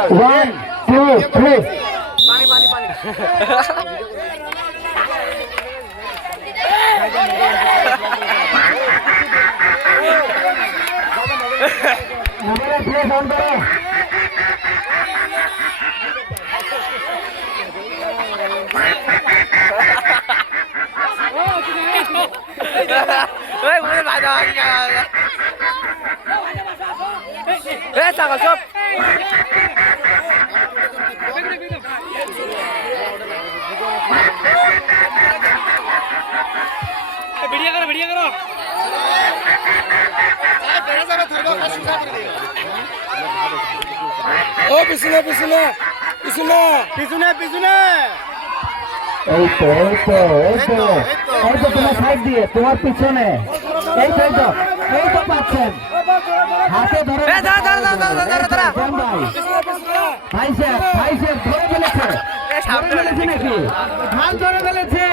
1 2 3 video করো ও পিছনে পিছনে পিছনে পিছনে পিছনে এই তো তোমার সাইড দিয়ে তোমার পিছনে এই তো পাচ্ছেন হাতে ধরে ভাই সাহেব ধরে ফেলেছে নাকি হাত ধরে ফেলেছে